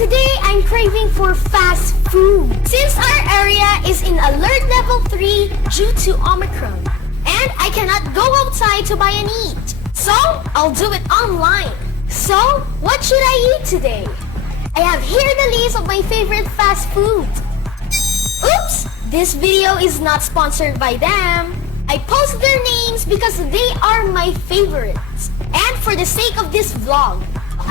today I'm craving for fast food. Since our area is in alert level 3 due to Omicron, and I cannot go outside to buy and eat. So, I'll do it online. So, what should I eat today? I have here the list of my favorite fast food. Oops! This video is not sponsored by them. I post their names because they are my favorites. And for the sake of this vlog,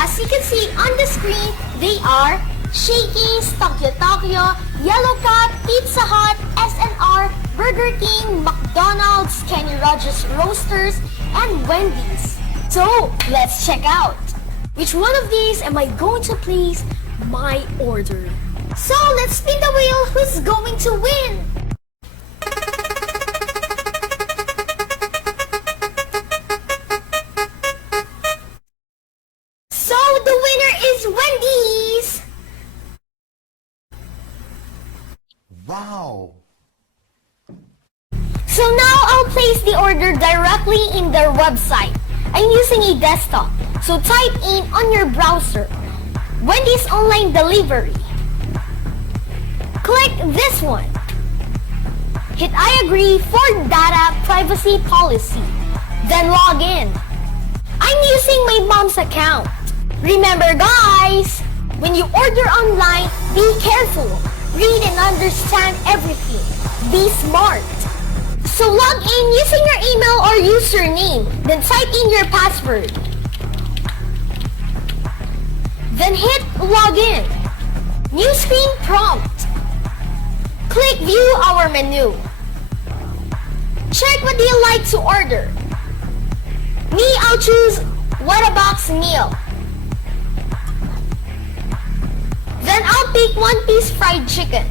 as you can see on the screen, they are Shakey's, Tokyo, Yellow Cat, Pizza Hut, SNR, Burger King, McDonald's, Kenny Rogers Roasters, and Wendy's. So, let's check out. Which one of these am I going to place my order? So, let's spin the wheel. Who's going to win? So, the winner is Wendy's! Wow! So now I'll place the order directly in their website. I'm using a desktop, so type in on your browser, Wendy's online delivery. Click this one. Hit I agree for data privacy policy. Then log in. I'm using my mom's account. Remember guys, when you order online, be careful. Read and understand everything. Be smart. So log in using your email or username. Then type in your password. Then hit login. New screen prompt. Click view our menu. Check what do you like to order. Me, I'll choose Wetabox meal. Then I'll pick 1 piece fried chicken.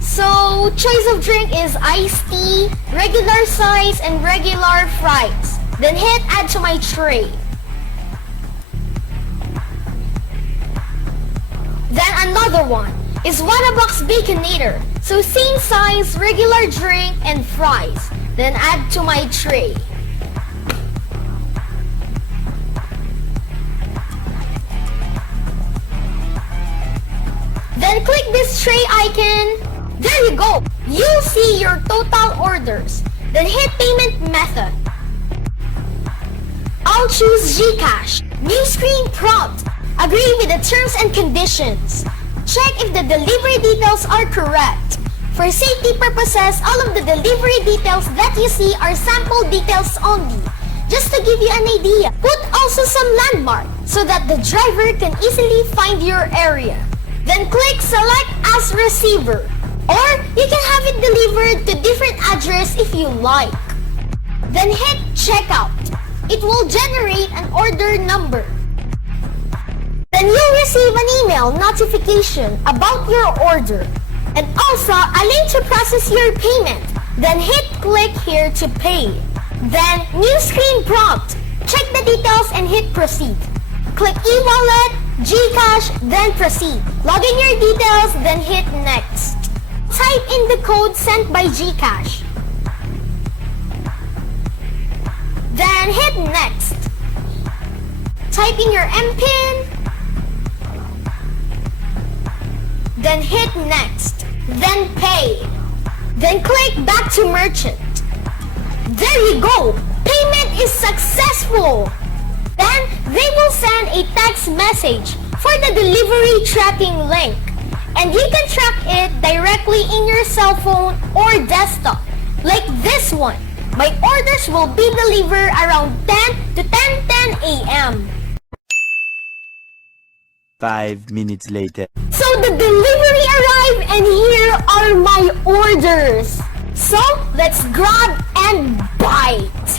So, choice of drink is iced tea, regular size, and regular fries. Then hit add to my tray. Then another one is Wetabox Baconator. So same size, regular drink, and fries. Then add to my tray. Then click this tray icon. There you go. You'll see your total orders. Then hit payment method. I'll choose GCash. New screen prompt. Agree with the terms and conditions. Check if the delivery details are correct. For safety purposes, all of the delivery details that you see are sample details only. Just to give you an idea, put also some landmark so that the driver can easily find your area. Then click select as receiver. Or you can have it delivered to different address if you like. Then hit checkout. It will generate an order number. Then you'll receive an email notification about your order. And also a link to process your payment. Then hit click here to pay. Then new screen prompt. Check the details and hit proceed. Click e-wallet, GCash, then proceed. Log in your details, then hit next. Type in the code sent by GCash. Then hit next. Type in your MPIN. Then hit next. Then pay. Then click back to merchant. There you go. Payment is successful. Then they will send a text message for the delivery tracking link. And you can track it directly in your cell phone or desktop. Like this one. My orders will be delivered around 10 to 10:10 a.m. 5 minutes later. So the delivery arrived and here are my orders. So let's grab and bite.